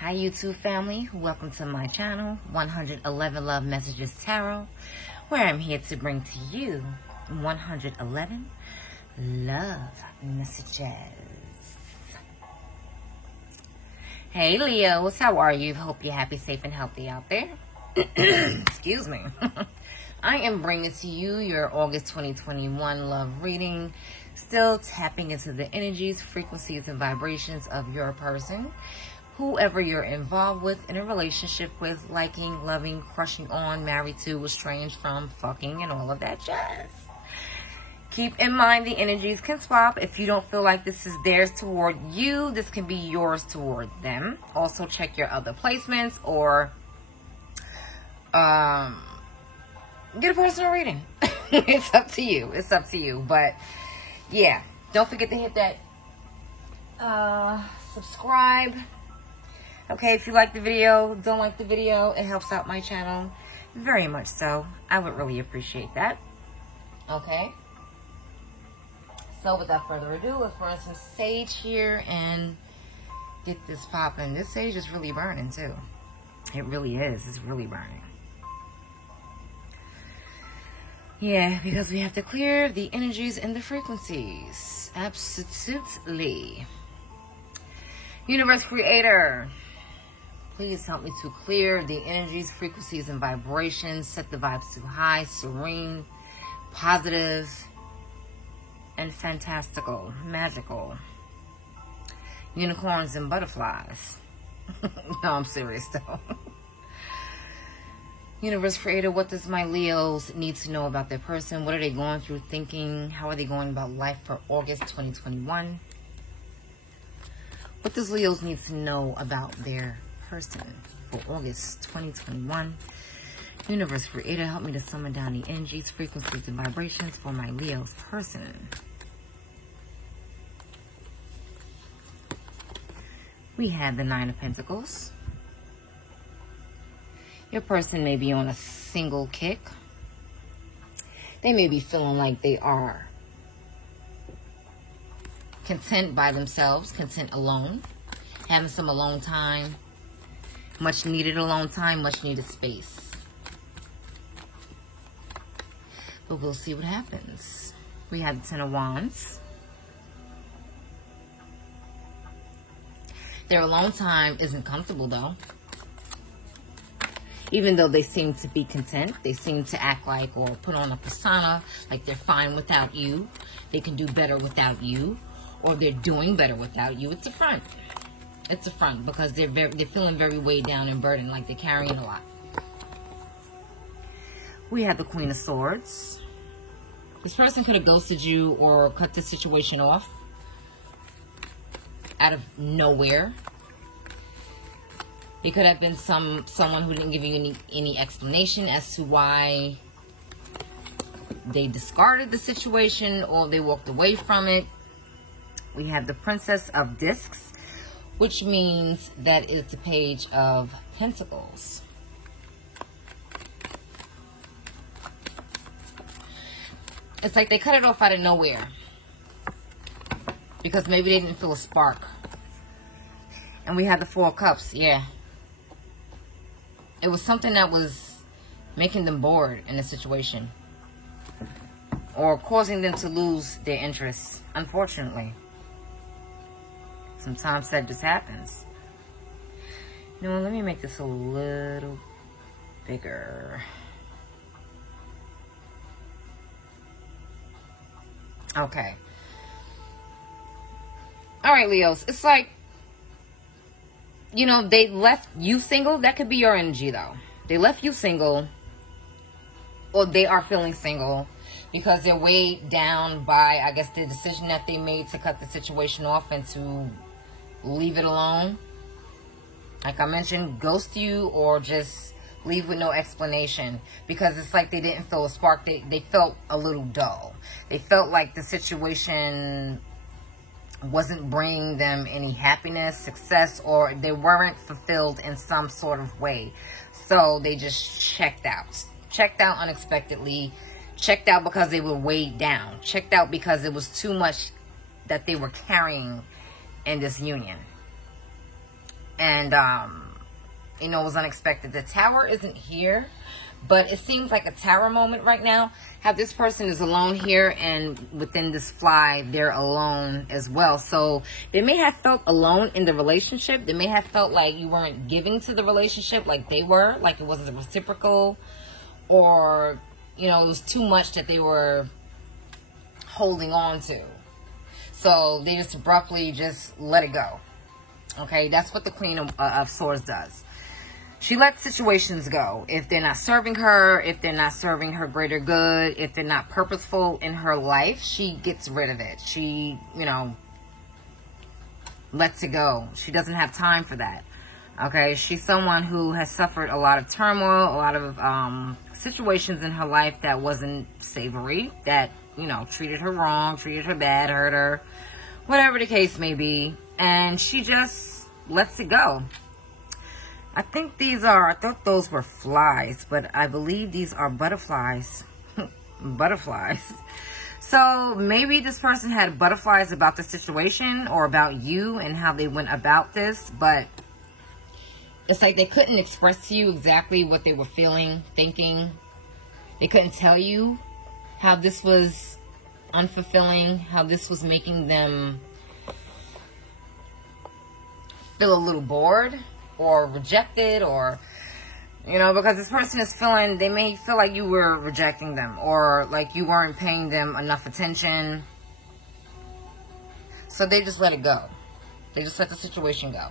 Hi YouTube family, welcome to my channel 111 Love Messages Tarot, where I'm here to bring to you 111 love messages. Hey Leos, how are you? Hope you're happy, safe, and healthy out there. Excuse me. I am bringing to you your August 2021 love reading, still tapping into the energies, frequencies, and vibrations of your person. Whoever you're involved with, in a relationship with, liking, loving, crushing on, married to, estranged from, fucking, and all of that jazz. Keep in mind the energies can swap. If you don't feel like this is theirs toward you, this can be yours toward them. Also check your other placements or get a personal reading. It's up to you. It's up to you. But yeah, don't forget to hit that subscribe. Okay, if you like the video, don't like the video, it helps out my channel very much so. I would really appreciate that. Okay. So without further ado, let's burn some sage here and get this popping. This sage is really burning too. It really is. It's really burning. Yeah, because we have to clear the energies and the frequencies. Absolutely. Universe Creator, please help me to clear the energies, frequencies, and vibrations. Set the vibes to high, serene, positive, and fantastical, magical. Unicorns and butterflies. No, I'm serious though. Universe Creator, what does my Leos need to know about their person? What are they going through, thinking? How are they going about life for August 2021? What does Leos need to know about their person for August 2021? Universe Creator, help me to summon down the energies, frequencies, and vibrations for my Leo's person. We have the Nine of Pentacles. Your person may be on a single kick. They may be feeling like they are content by themselves, content alone, having some alone time, much needed alone time, much needed space. But we'll see what happens. We have the Ten of Wands. Their alone time isn't comfortable though. Even though they seem to be content, they seem to act like or put on a persona like they're fine without you. They can do better without you, or they're doing better without you. It's a front. It's a front because they're feeling very weighed down and burdened, like they're carrying a lot. We have the Queen of Swords. This person could have ghosted you or cut the situation off out of nowhere. It could have been someone who didn't give you any explanation as to why they discarded the situation or they walked away from it. We have the Princess of Discs, which means that it's the Page of Pentacles. It's like they cut it off out of nowhere because maybe they didn't feel a spark. And we have the Four of Cups, yeah. It was something that was making them bored in the situation or causing them to lose their interest, unfortunately. Sometimes that just happens. You know, let me make this a little bigger. Okay. All right, Leos. It's like, you know, they left you single. That could be your energy, though. They left you single, or they are feeling single because they're weighed down by, I guess, the decision that they made to cut the situation off and to leave it alone. Like I mentioned, ghost you or just leave with no explanation because it's like they didn't feel a spark. They felt a little dull. They felt like the situation wasn't bringing them any happiness, success, or they weren't fulfilled in some sort of way. So they just checked out. Checked out unexpectedly. Checked out because they were weighed down. Checked out because it was too much that they were carrying in this union. And, you know, it was unexpected. The Tower isn't here, but it seems like a Tower moment right now. How this person is alone here, and within this fly, they're alone as well. So they may have felt alone in the relationship. They may have felt like you weren't giving to the relationship like they were, like it wasn't reciprocal, or, you know, it was too much that they were holding on to. So they just abruptly just let it go. Okay, that's what the Queen of Swords does. She lets situations go. If they're not serving her, if they're not serving her greater good, if they're not purposeful in her life, she gets rid of it. She, you know, lets it go. She doesn't have time for that. Okay, she's someone who has suffered a lot of turmoil, a lot of situations in her life that wasn't savory, that, you know, treated her wrong, treated her bad, hurt her, whatever the case may be. And she just lets it go. I think these are, I thought those were flies, but I believe these are butterflies. Butterflies. So maybe this person had butterflies about the situation or about you and how they went about this, but it's like they couldn't express to you exactly what they were feeling, thinking. They couldn't tell you how this was unfulfilling, how this was making them feel a little bored or rejected, or, you know, because this person is feeling, they may feel like you were rejecting them, or like you weren't paying them enough attention. So they just let it go. They just let the situation go.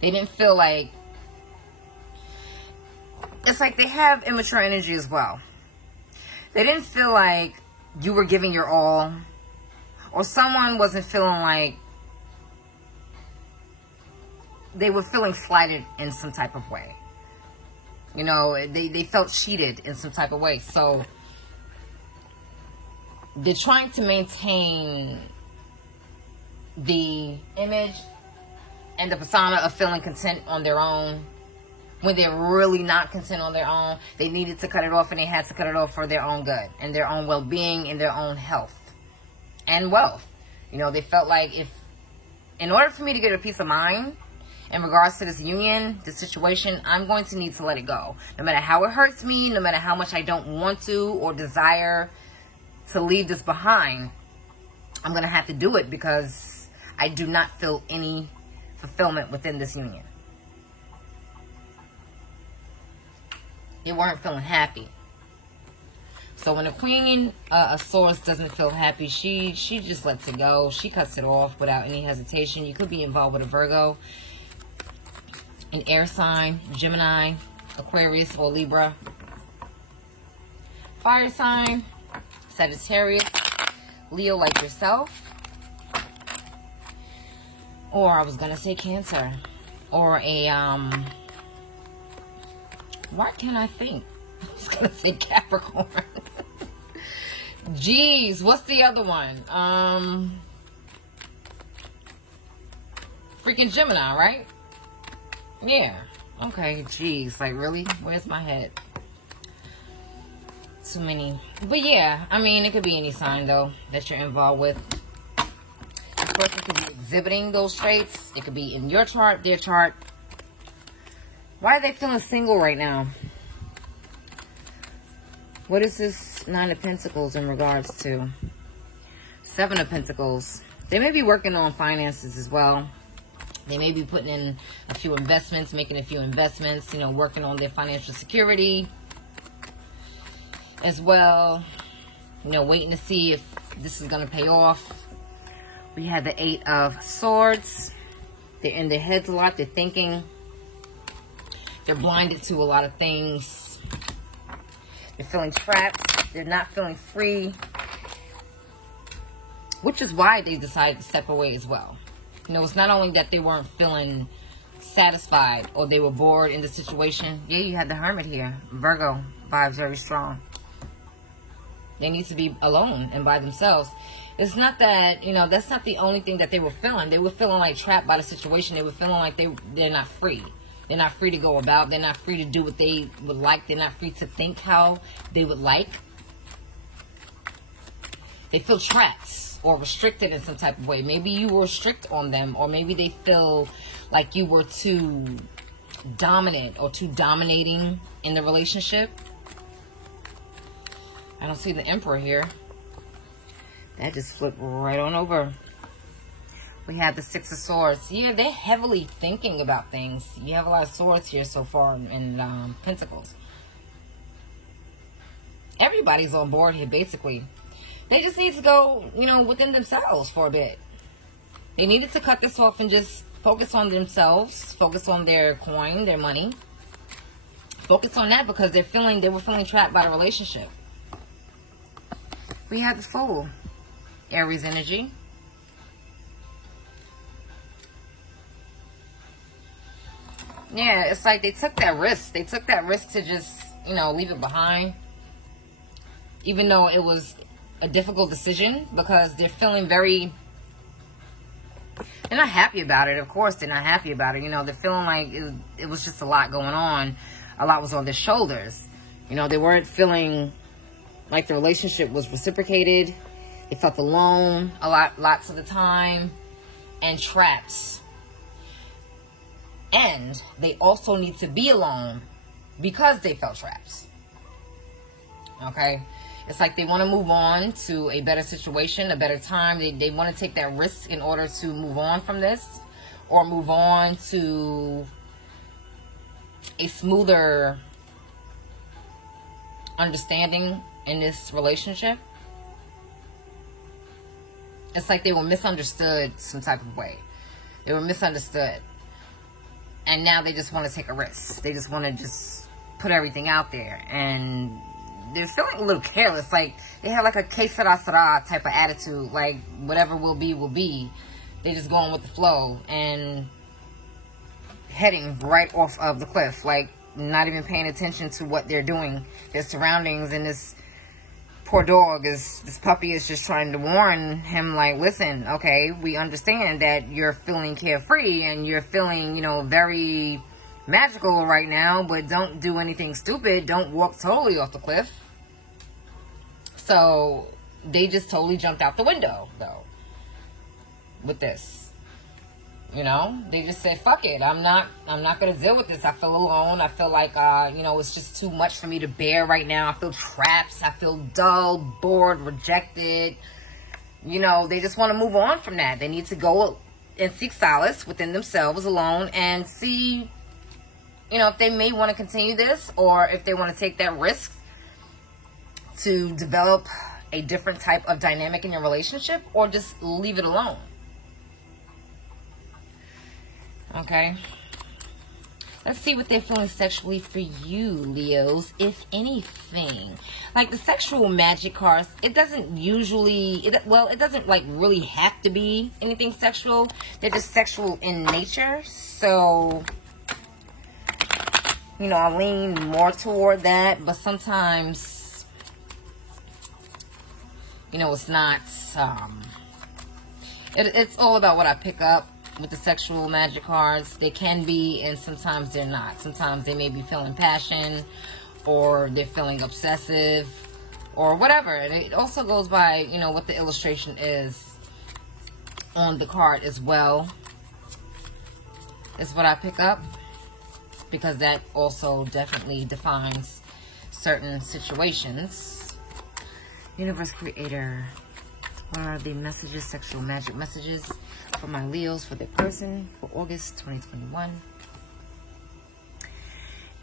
They didn't feel like, it's like they have immature energy as well. They didn't feel like you were giving your all, or someone wasn't feeling like they were feeling slighted in some type of way. You know, they felt cheated in some type of way. So they're trying to maintain the image and the persona of feeling content on their own, when they're really not content on their own. They needed to cut it off, and they had to cut it off for their own good and their own well-being and their own health and wealth. You know, they felt like, if, in order for me to get a peace of mind in regards to this union, this situation, I'm going to need to let it go. No matter how it hurts me, no matter how much I don't want to or desire to leave this behind, I'm going to have to do it, because I do not feel any fulfillment within this union. They weren't feeling happy. So when the Queen of Swords doesn't feel happy, she just lets it go. She cuts it off without any hesitation. You could be involved with a Virgo, an air sign, Gemini, Aquarius, or Libra. Fire sign, Sagittarius, Leo like yourself. Or I was going to say Cancer. Or a, what can I think? I was going to say Capricorn. Jeez, what's the other one? Freaking Gemini, right? Yeah. Okay, jeez. Like, really? Where's my head? Too many. But yeah, I mean, it could be any sign, though, that you're involved with. This person could be exhibiting those traits. It could be in your chart, their chart. Why are they feeling single right now? What is this Nine of Pentacles in regards to? Seven of Pentacles. They may be working on finances as well. They may be putting in a few investments, making a few investments, you know, working on their financial security as well. You know, waiting to see if this is going to pay off. We have the Eight of Swords. They're in their heads a lot. They're thinking. They're blinded to a lot of things. They're feeling trapped. They're not feeling free. Which is why they decided to step away as well. You know, it's not only that they weren't feeling satisfied or they were bored in the situation. Yeah, you had the Hermit here. Virgo vibes very strong. They need to be alone and by themselves. It's not that, you know, that's not the only thing that they were feeling. They were feeling like trapped by the situation. They were feeling like they're not free. They're not free to go about. They're not free to do what they would like. They're not free to think how they would like. They feel trapped. or restricted in some type of way. Maybe you were strict on them, or maybe they feel like you were too dominant or too dominating in the relationship. I don't see the Emperor here. That just flipped right on over. We have the Six of Swords. Yeah, they're heavily thinking about things. You have a lot of swords here so far in Pentacles. Everybody's on board here, basically. They just need to go, you know, within themselves for a bit. They needed to cut this off and just focus on themselves. Focus on their coin, their money. Focus on that because they were feeling trapped by the relationship. We have the Fool. Aries energy. Yeah, it's like they took that risk. They took that risk to just, you know, leave it behind. Even though it was a difficult decision, because they're feeling very... They're not happy about it. Of course, they're not happy about it. You know, they're feeling like it was just a lot going on. A lot was on their shoulders. You know, they weren't feeling like the relationship was reciprocated. They felt alone lots of the time. And trapped. And they also need to be alone because they felt trapped. Okay? It's like they want to move on to a better situation, a better time. They want to take that risk in order to move on from this, or move on to a smoother understanding in this relationship. It's like they were misunderstood some type of way. They were misunderstood. And now they just want to take a risk. They just want to just put everything out there. And they're feeling a little careless. Like, they have like a que sera sera type of attitude. Like, whatever will be, will be. They just going with the flow. And heading right off of the cliff. Like, not even paying attention to what they're doing. Their surroundings. And this poor dog, this puppy is just trying to warn him, like, listen, okay, we understand that you're feeling carefree. And you're feeling, you know, very... magical right now, but don't do anything stupid. Don't walk totally off the cliff. So they just totally jumped out the window, though, with this. You know, they just said, fuck it, I'm not gonna deal with this. I feel alone. I feel like you know, it's just too much for me to bear right now. I feel trapped. I feel dull, bored, rejected. You know, they just want to move on from that. They need to go and seek solace within themselves alone and see, you know, if they may want to continue this, or if they want to take that risk to develop a different type of dynamic in your relationship, or just leave it alone. Okay. Let's see what they're feeling sexually for you, Leos, if anything. Like the sexual magic cards, it doesn't usually, it doesn't like really have to be anything sexual. They're just sexual in nature. So, you know, I lean more toward that, but sometimes, you know, it's not, it's all about what I pick up with the sexual magic cards. They can be, and sometimes they're not. Sometimes they may be feeling passion, or they're feeling obsessive, or whatever. And it also goes by, you know, what the illustration is on the card as well. Is what I pick up, because that also definitely defines certain situations. Universe Creator, what are the messages, sexual magic messages for my Leos, for their person, for August 2021?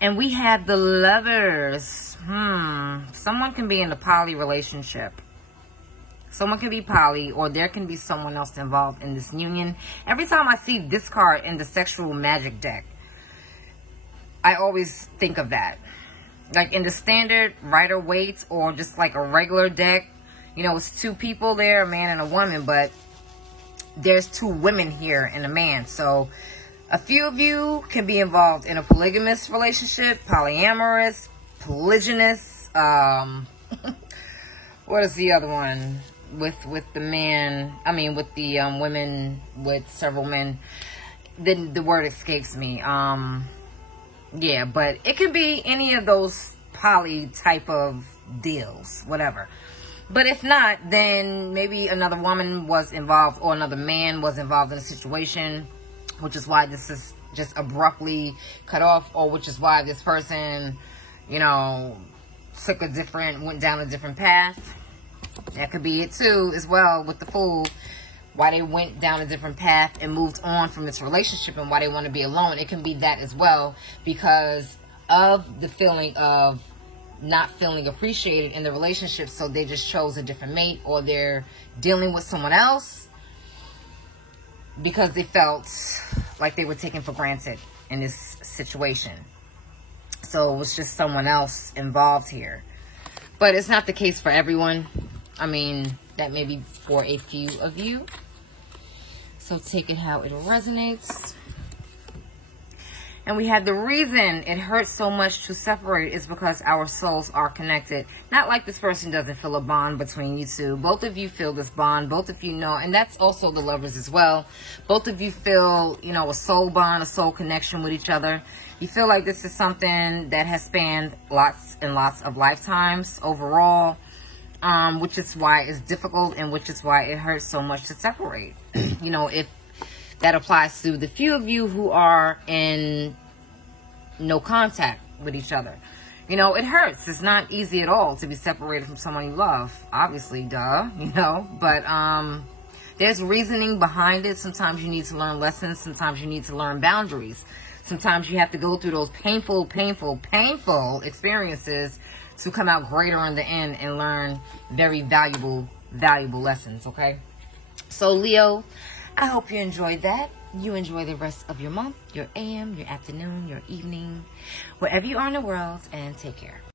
And we have the Lovers. Someone can be in a poly relationship. Someone can be poly, or there can be someone else involved in this union. Every time I see this card in the sexual magic deck, I always think of that. Like in the standard Rider-Waite, or just like a regular deck, you know, it's two people there, a man and a woman, but there's two women here and a man. So a few of you can be involved in a polygamous relationship, polyamorous, polygynous. What is the other one? With the man, I mean, with the women with several men. Then the word escapes me. Yeah, but it could be any of those poly type of deals, whatever. But if not, then maybe another woman was involved or another man was involved in a situation, which is why this is just abruptly cut off, or which is why this person, you know, went down a different path. That could be it too, as well, with the Fool. Why they went down a different path and moved on from this relationship and why they want to be alone. It can be that as well, because of the feeling of not feeling appreciated in the relationship, so they just chose a different mate, or they're dealing with someone else because they felt like they were taken for granted in this situation. So it was just someone else involved here. But it's not the case for everyone. I mean, that may be for a few of you. So take it how it resonates. And we had the reason it hurts so much to separate is because our souls are connected. Not like this person doesn't feel a bond between you two. Both of you feel this bond. Both of you know. And that's also the Lovers as well. Both of you feel, you know, a soul bond, a soul connection with each other. You feel like this is something that has spanned lots and lots of lifetimes overall. Which is why it's difficult and which is why it hurts so much to separate. You know, if that applies to the few of you who are in no contact with each other. You know, it hurts. It's not easy at all to be separated from someone you love. Obviously, duh, you know. But there's reasoning behind it. Sometimes you need to learn lessons. Sometimes you need to learn boundaries. Sometimes you have to go through those painful experiences to come out greater in the end and learn very valuable lessons, okay? So, Leo, I hope you enjoyed that. You enjoy the rest of your month, your AM, your afternoon, your evening, wherever you are in the world, and take care.